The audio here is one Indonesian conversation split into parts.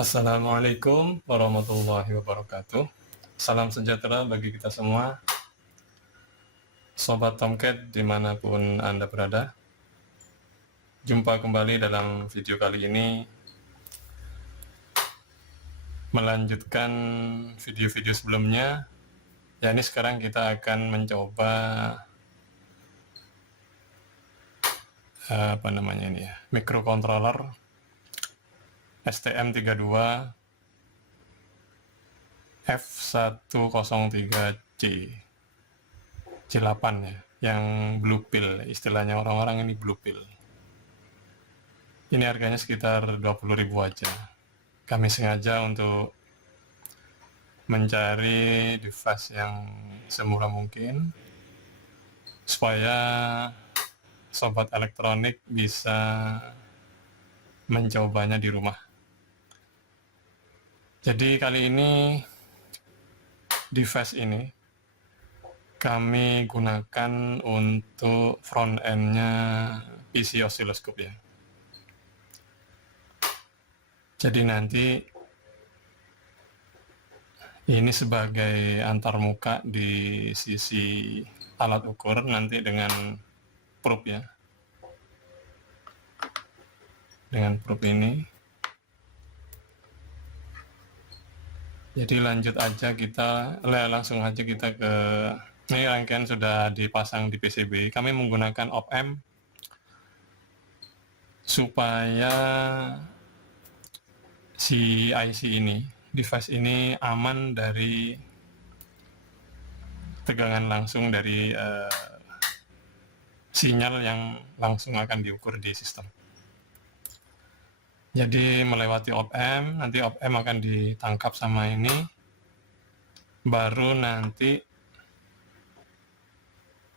Assalamualaikum warahmatullahi wabarakatuh. Salam sejahtera bagi kita semua, Sobat Tomcat dimanapun Anda berada. Jumpa kembali dalam video kali ini, melanjutkan video-video sebelumnya. Ya, ini sekarang kita akan mencoba microcontroller STM32 F103C C8 ya, yang blue pill, istilahnya orang-orang ini blue pill. Ini harganya sekitar 20.000 aja. Kami sengaja untuk mencari device yang semurah mungkin supaya sobat elektronik bisa mencobanya di rumah. Jadi kali ini device ini kami gunakan untuk front end-nya PC oscilloscope ya. Jadi nanti ini sebagai antarmuka di sisi alat ukur nanti dengan probe ya. Dengan probe ini. Jadi langsung aja kita ke ini. Rangkaian sudah dipasang di PCB. Kami menggunakan op-amp supaya si IC ini, device ini aman dari tegangan langsung dari sinyal yang langsung akan diukur di sistem. Jadi melewati op-amp, nanti op-amp akan ditangkap sama ini, baru nanti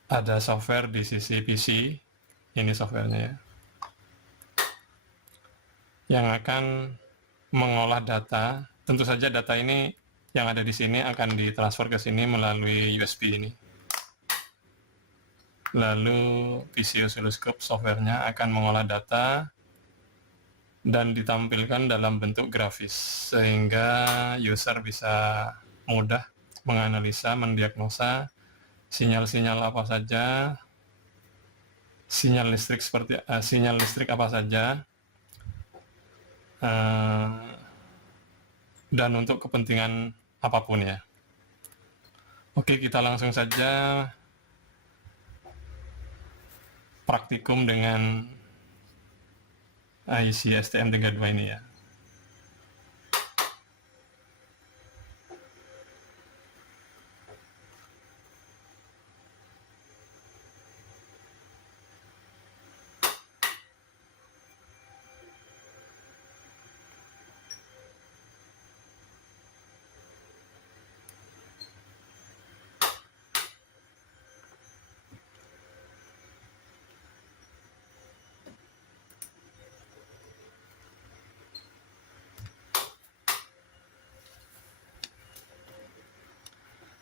ada software di sisi PC, ini softwarenya ya, yang akan mengolah data. Tentu saja data ini yang ada di sini akan ditransfer ke sini melalui USB ini. Lalu PC oscilloscope softwarenya akan mengolah data dan ditampilkan dalam bentuk grafis sehingga user bisa mudah menganalisa, mendiagnosa sinyal-sinyal apa saja, sinyal listrik apa saja, dan untuk kepentingan apapun ya. Oke, kita langsung saja praktikum dengan IC STM32 ini ya.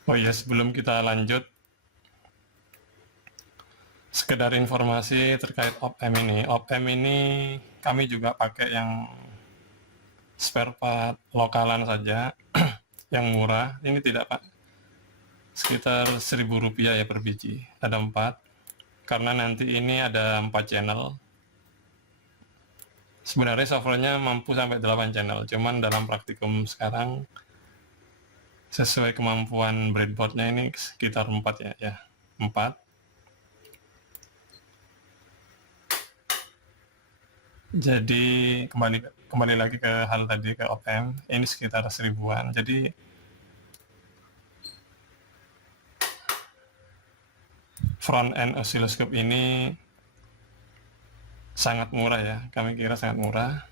Oh iya, sebelum kita lanjut, sekedar informasi terkait op-amp ini. Op-amp ini kami juga pakai yang spare part lokalan saja, yang murah. Ini tidak pak, sekitar Rp1.000 ya per biji. Ada 4, karena nanti ini ada 4 channel. Sebenarnya softwarenya mampu sampai 8 channel, cuman dalam praktikum sekarang sesuai kemampuan breadboardnya ini sekitar 4 ya, 4. Jadi kembali lagi ke hal tadi, ke op-amp, ini sekitar 1000-an. Jadi front end oscilloscope ini sangat murah ya, kami kira sangat murah.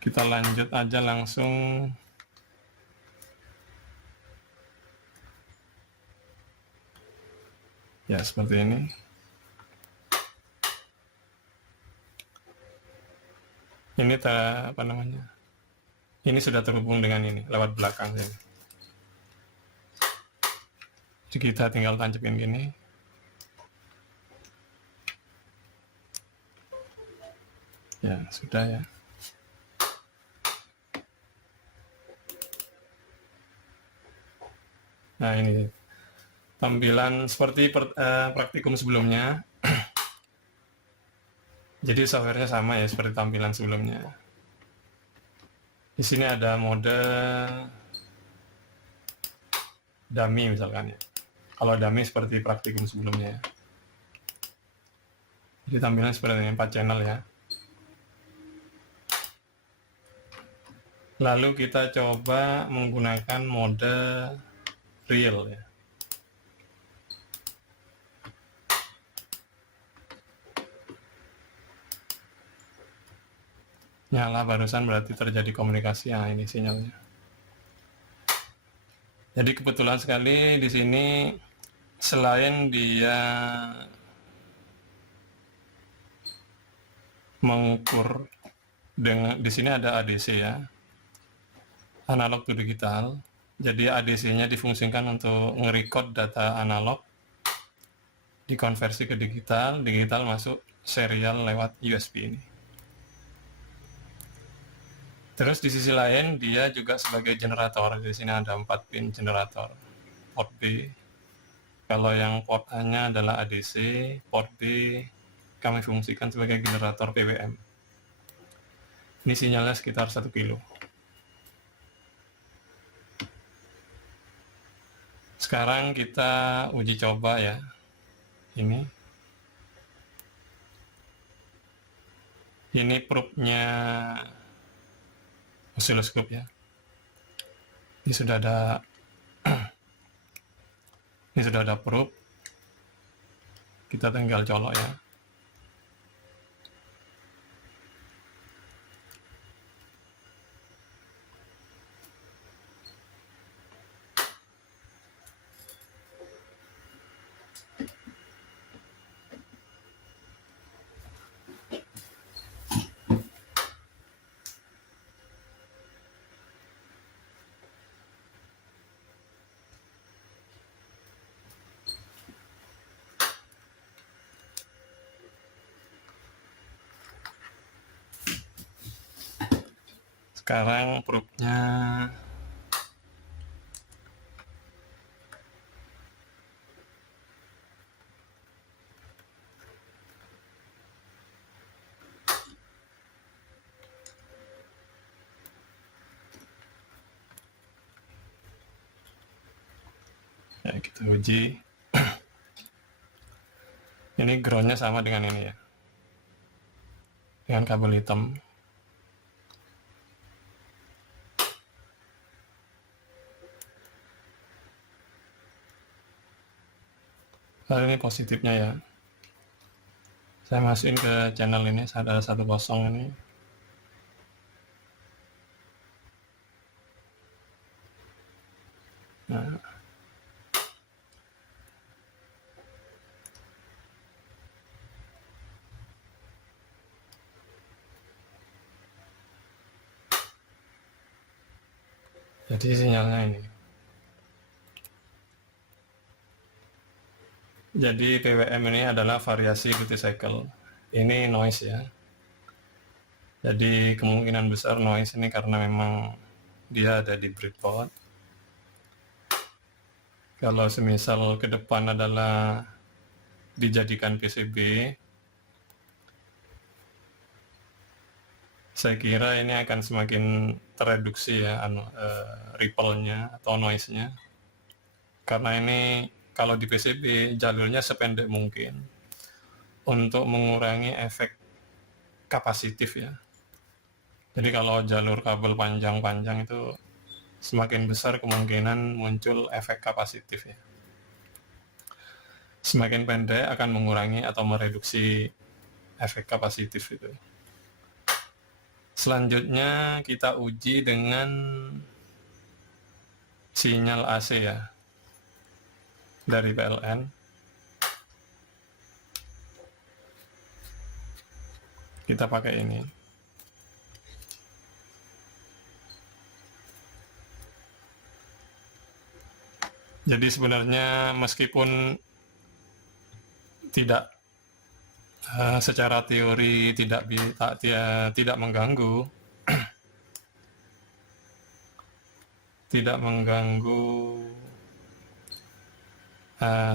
Kita lanjut aja langsung. Ya, seperti ini. Ini ini sudah terhubung dengan ini lewat belakang ya. Jadi kita tinggal tancapin gini. Ya, sudah ya. Nah, ini tampilan seperti praktikum sebelumnya. Jadi softwarenya sama ya seperti tampilan sebelumnya. Di sini ada mode dummy misalkan ya. Kalau dummy seperti praktikum sebelumnya. Jadi tampilan seperti ini, 4 channel ya. Lalu kita coba menggunakan mode real ya. Nyala barusan berarti terjadi komunikasi. Nah, ini sinyalnya. Jadi kebetulan sekali di sini selain dia mengukur dengan di sini ada ADC ya, analog to digital. Jadi ADC-nya difungsikan untuk nge-record data analog, dikonversi ke digital, digital masuk serial lewat USB ini. Terus di sisi lain dia juga sebagai generator. Di sini ada 4 pin generator. Port B. Kalau yang port A-nya adalah ADC, port B kami fungsikan sebagai generator PWM. Ini sinyalnya sekitar 1 kilo. Sekarang kita uji coba ya. Ini probe-nya oscilloscope ya. Ini sudah ada probe. Kita tinggal colok ya. Sekarang probe-nya ya, kita uji. Ini ground-nya sama dengan ini ya, dengan kabel hitam. Lalu ini positifnya ya. Saya masukin ke channel ini, ada 1 kosong ini. Nah, jadi sinyalnya ini. Jadi PWM ini adalah variasi duty cycle. Ini noise ya. Jadi kemungkinan besar noise ini karena memang dia ada di breadboard. Kalau semisal ke depan adalah dijadikan PCB, saya kira ini akan semakin tereduksi ya ripple-nya atau noise-nya. Karena ini kalau di PCB jalurnya sependek mungkin untuk mengurangi efek kapasitif ya. Jadi kalau jalur kabel panjang-panjang itu semakin besar kemungkinan muncul efek kapasitif ya. Semakin pendek akan mengurangi atau mereduksi efek kapasitif itu. Selanjutnya kita uji dengan sinyal AC ya, dari PLN. Kita pakai ini. Jadi sebenarnya meskipun tidak secara teori tidak mengganggu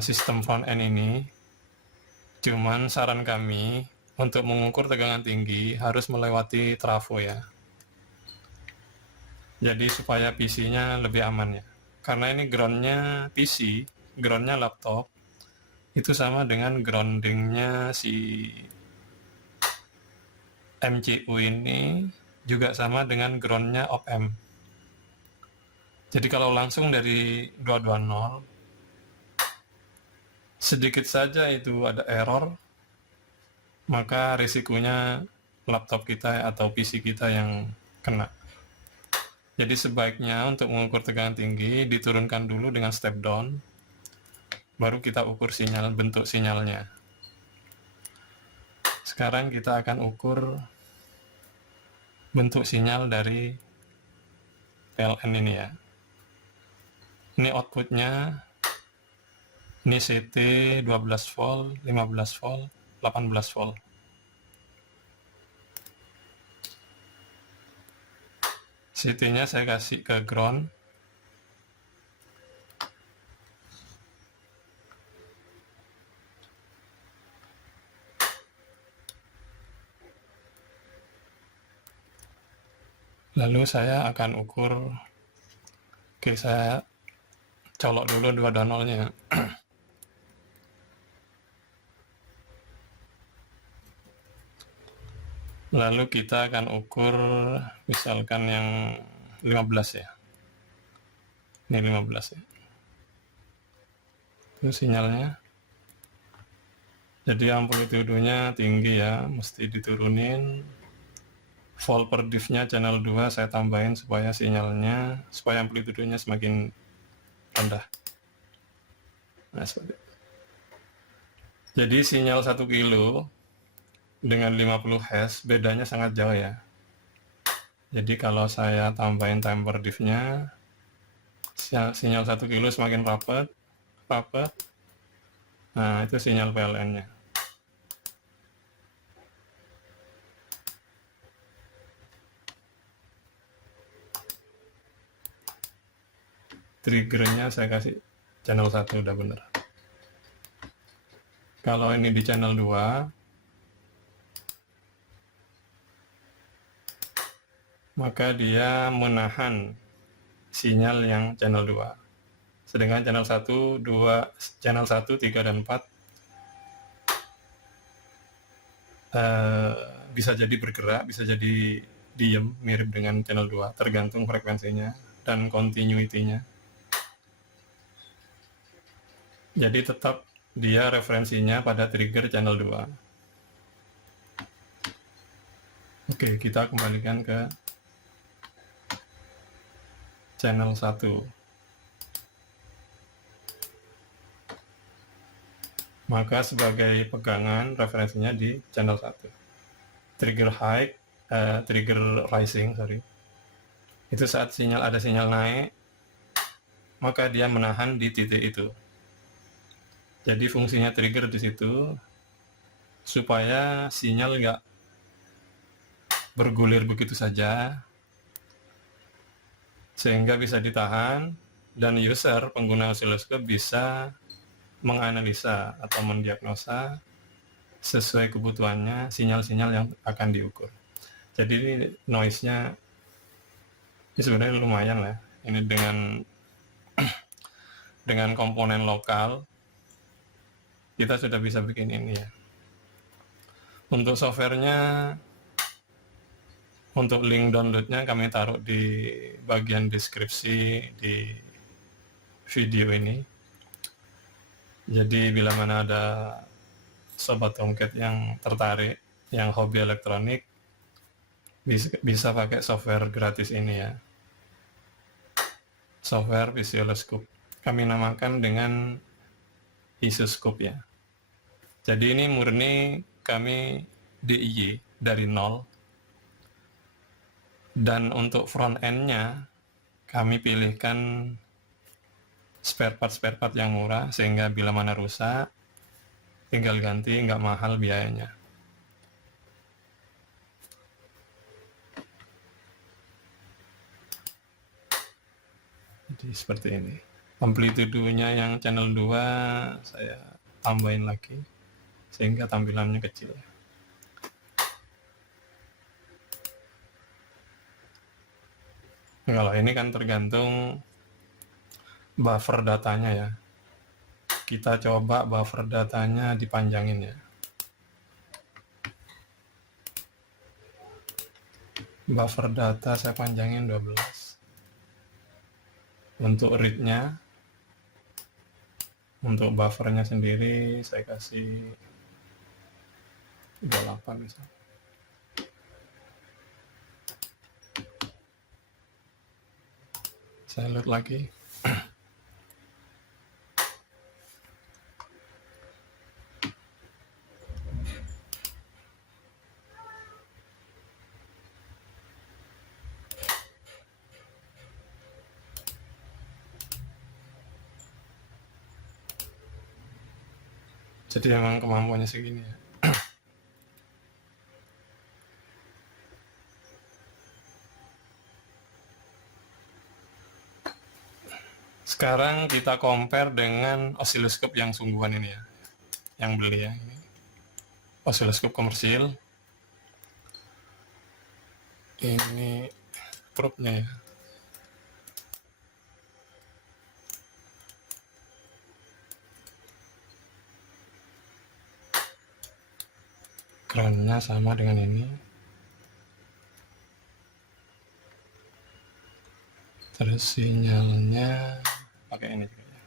sistem front end ini. Cuman saran kami untuk mengukur tegangan tinggi harus melewati trafo ya. Jadi supaya PC-nya lebih aman ya. Karena ini ground-nya PC, ground-nya laptop, itu sama dengan grounding-nya si MCU ini juga sama dengan ground-nya op-amp. Jadi kalau langsung dari 220, sedikit saja itu ada error, maka risikonya laptop kita atau PC kita yang kena. Jadi sebaiknya untuk mengukur tegangan tinggi diturunkan dulu dengan step down, baru kita ukur sinyal, bentuk sinyalnya. Sekarang kita akan ukur bentuk sinyal dari PLN ini ya. Ini outputnya, ini CT 12 volt, 15 volt, 18 volt. CT-nya saya kasih ke ground. Lalu saya akan ukur, oke saya colok dulu 220-nya. Lalu kita akan ukur misalkan yang 15 ya. Ini 15 ya. Itu sinyalnya. Jadi amplitudenya tinggi ya, mesti diturunin. Volt per diff-nya channel 2 saya tambahin supaya sinyalnya, supaya amplitudenya semakin rendah. Nah, seperti itu. Jadi sinyal 1 kilo dengan 50 Hz bedanya sangat jauh ya. Jadi kalau saya tambahin time per diff-nya, sinyal 1 kilo semakin rapat. Nah, itu sinyal PLN-nya. Triggernya saya kasih channel 1 udah bener. Kalau ini di channel 2, maka dia menahan sinyal yang channel 2. Sedangkan channel 1, 3 dan 4 bisa jadi bergerak, bisa jadi diem, mirip dengan channel 2, tergantung frekuensinya dan continuity-nya. Jadi tetap dia referensinya pada trigger channel 2. Oke, kita kembalikan ke channel 1. Maka sebagai pegangan referensinya di channel 1. Trigger rising, itu saat ada sinyal naik, maka dia menahan di titik itu. Jadi fungsinya trigger di situ supaya sinyal nggak bergulir begitu saja, sehingga bisa ditahan dan user pengguna oscilloscope bisa menganalisa atau mendiagnosa sesuai kebutuhannya sinyal-sinyal yang akan diukur. Jadi ini noise-nya ini sebenarnya lumayan lah. Ini dengan komponen lokal kita sudah bisa bikin ini ya. Untuk softwarenya, untuk link downloadnya kami taruh di bagian deskripsi di video ini. Jadi bila mana ada sobat Tomcat yang tertarik, yang hobi elektronik, bisa pakai software gratis ini ya. Software Visualscope. Kami namakan dengan Isoscope ya. Jadi ini murni kami DIY dari nol. Dan untuk front end-nya kami pilihkan spare part yang murah, sehingga bila mana rusak tinggal ganti, nggak mahal biayanya. Jadi seperti ini. Amplitudonya yang channel 2 saya tambahin lagi sehingga tampilannya kecil. Kalau ini kan tergantung buffer datanya ya. Kita coba buffer datanya dipanjangin ya. Buffer data saya panjangin 12. Untuk read-nya, untuk buffernya sendiri saya kasih 28 misalnya. Saya load lagi. Jadi memang kemampuannya segini ya. Sekarang kita compare dengan osiloskop yang sungguhan ini ya, yang beli ya. Ini osiloskop komersil. Ini probe-nya ya. Crown-nya sama dengan ini. Terus sinyalnya pakai ini juga ya.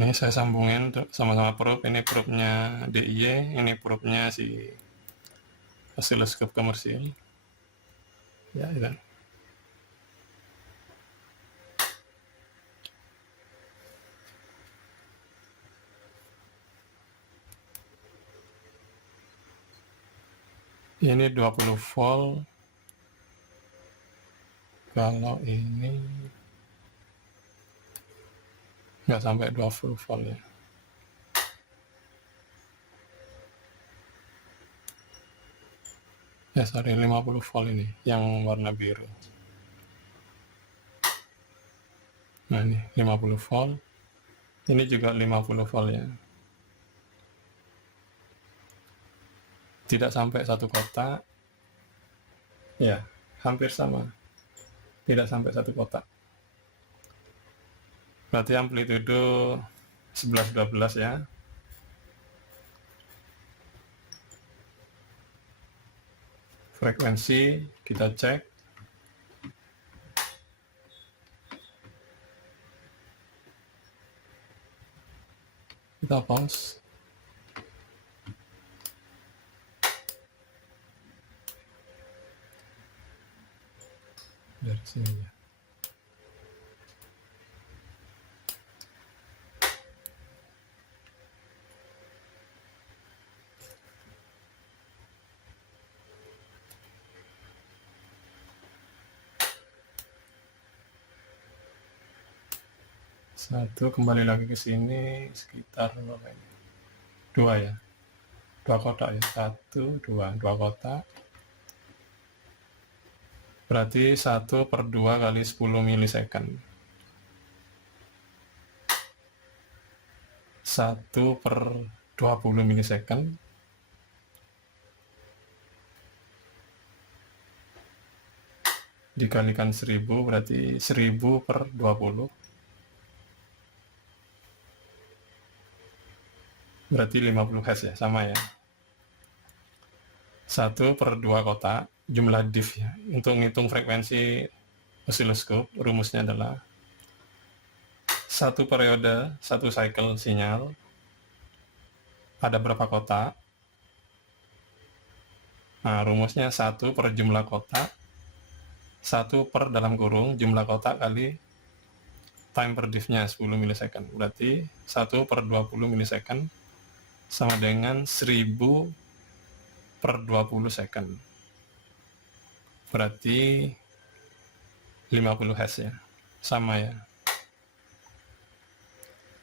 Ini saya sambungin sama-sama probe. Ini probe-nya DIY, ini probe-nya si osiloskop komersil. Ya, itu. Ini 20 volt. Kalau ini nggak sampai 20 volt ya. Ya sorry, 50 volt ini yang warna biru. Nah ini 50 volt. Ini juga 50 volt ya. Tidak sampai satu kotak. Ya, hampir sama. Tidak sampai satu kotak. Berarti amplitudo 11-12 ya. Frekuensi kita cek. Kita pause. Dari sini ya. Satu, kembali lagi ke sini sekitar berapa ini? 2 ya. 2 kotak ya. 1, 2 kotak. Berarti 1/2 kali 10 milisecond. 1/20 milisecond. Dikalikan 1000 berarti 1000/20. Berarti 50 Hz ya, sama ya. 1/2 kotak, jumlah diff ya. Untuk ngitung frekuensi osiloskop, rumusnya adalah 1 periode, 1 cycle sinyal, ada berapa kotak. Nah, rumusnya 1 per jumlah kotak, 1 per dalam kurung, jumlah kotak kali time per diff-nya 10 milisecond. Berarti 1/20 milisecond sama dengan 1000/20 second. Berarti 50 Hz ya. Sama ya.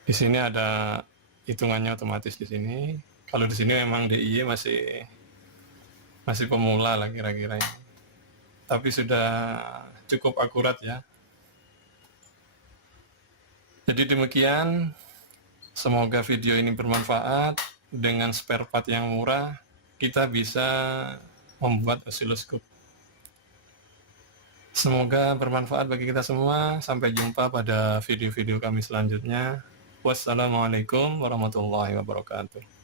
Di sini ada hitungannya otomatis di sini. Kalau di sini memang DIY masih pemula lah kira-kira ini. Tapi sudah cukup akurat ya. Jadi demikian, semoga video ini bermanfaat. Dengan spare part yang murah, kita bisa membuat osiloskop. Semoga bermanfaat bagi kita semua. Sampai jumpa pada video-video kami selanjutnya. Wassalamualaikum warahmatullahi wabarakatuh.